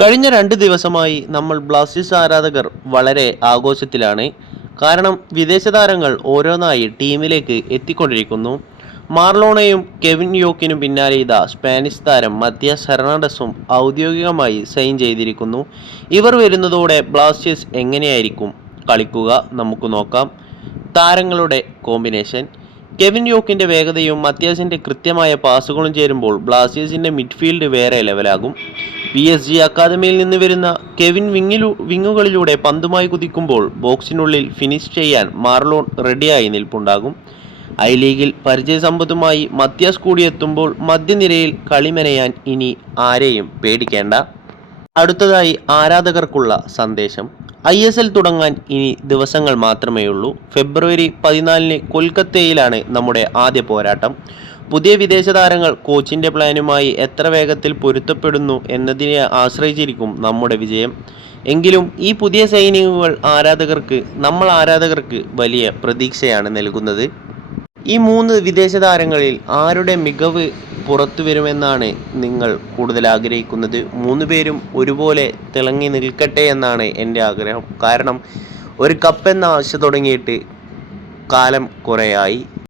കഴിഞ്ഞ രണ്ട് ദിവസമായി നമ്മൾ ബ്ലാസ്റ്റേഴ്സ് ആരാധകർ വളരെ ആഘോഷത്തിലാണ്. കാരണം വിദേശ താരങ്ങൾ ഓരോന്നായി ടീമിലേക്ക് എത്തിക്കൊണ്ടിരിക്കുന്നു. മാർലോണയും കെവിൻ യോക്കിനും പിന്നാലെ ഇതാ സ്പാനിഷ് താരം മധ്യ ഹെർണാണ്ടസും ഔദ്യോഗികമായി സൈൻ ചെയ്തിരിക്കുന്നു. ഇവർ വരുന്നതോടെ ബ്ലാസ്റ്റേഴ്സ് എങ്ങനെയായിരിക്കും കളിക്കുക നമുക്ക് നോക്കാം. താരങ്ങളുടെ കോമ്പിനേഷൻ. കെവിൻ യോക്കിന്റെ വേഗതയും മത്യാസിന്റെ കൃത്യമായ പാസുകളും ചേരുമ്പോൾ ബ്ലാസ്റ്റേഴ്സിന്റെ മിഡ്ഫീൽഡ് വേറെ ലെവലാകും. പി എസ് ജി അക്കാദമിയിൽ നിന്ന് വരുന്ന കെവിൻ വിങ്ങിലു വിങ്ങുകളിലൂടെ പന്തുമായി കുതിക്കുമ്പോൾ ബോക്സിനുള്ളിൽ ഫിനിഷ് ചെയ്യാൻ മാർലോൺ റെഡിയായി നിൽപ്പുണ്ടാകും. ഐ ലീഗിൽ പരിചയസമ്പത്തുമായി മത്യാസ് കൂടിയെത്തുമ്പോൾ മധ്യനിരയിൽ കളിമെനയാൻ ഇനി ആരെയും പേടിക്കേണ്ട. അടുത്തതായി ആരാധകർക്കുള്ള സന്ദേശം. ഐ എസ് എൽ തുടങ്ങാൻ ഇനി ദിവസങ്ങൾ മാത്രമേ ഉള്ളൂ ഫെബ്രുവരി പതിനാലിന് കൊൽക്കത്തയിലാണ് നമ്മുടെ ആദ്യ പോരാട്ടം. പുതിയ വിദേശ താരങ്ങൾ കോച്ചിന്റെ പ്ലാനുമായി എത്ര വേഗത്തിൽ പൊരുത്തപ്പെടുന്നു എന്നതിനെ ആശ്രയിച്ചിരിക്കും നമ്മുടെ വിജയം. എങ്കിലും ഈ പുതിയ സൈനികങ്ങൾ ആരാധകർക്ക് നമ്മൾ ആരാധകർക്ക് വലിയ പ്രതീക്ഷയാണ് നൽകുന്നത്. ഈ മൂന്ന് വിദേശ താരങ്ങളിൽ ആരുടെ മികവ് പുറത്തു വരുമെന്നാണ് നിങ്ങൾ കൂടുതൽ ആഗ്രഹിക്കുന്നത്? മൂന്ന് പേരും ഒരുപോലെ തിളങ്ങി നിൽക്കട്ടെ എന്നാണ് എന്റെ ആഗ്രഹം. കാരണം ഒരു കപ്പ് ആശ തുടങ്ങിയിട്ട് കാലം കുറേയായി.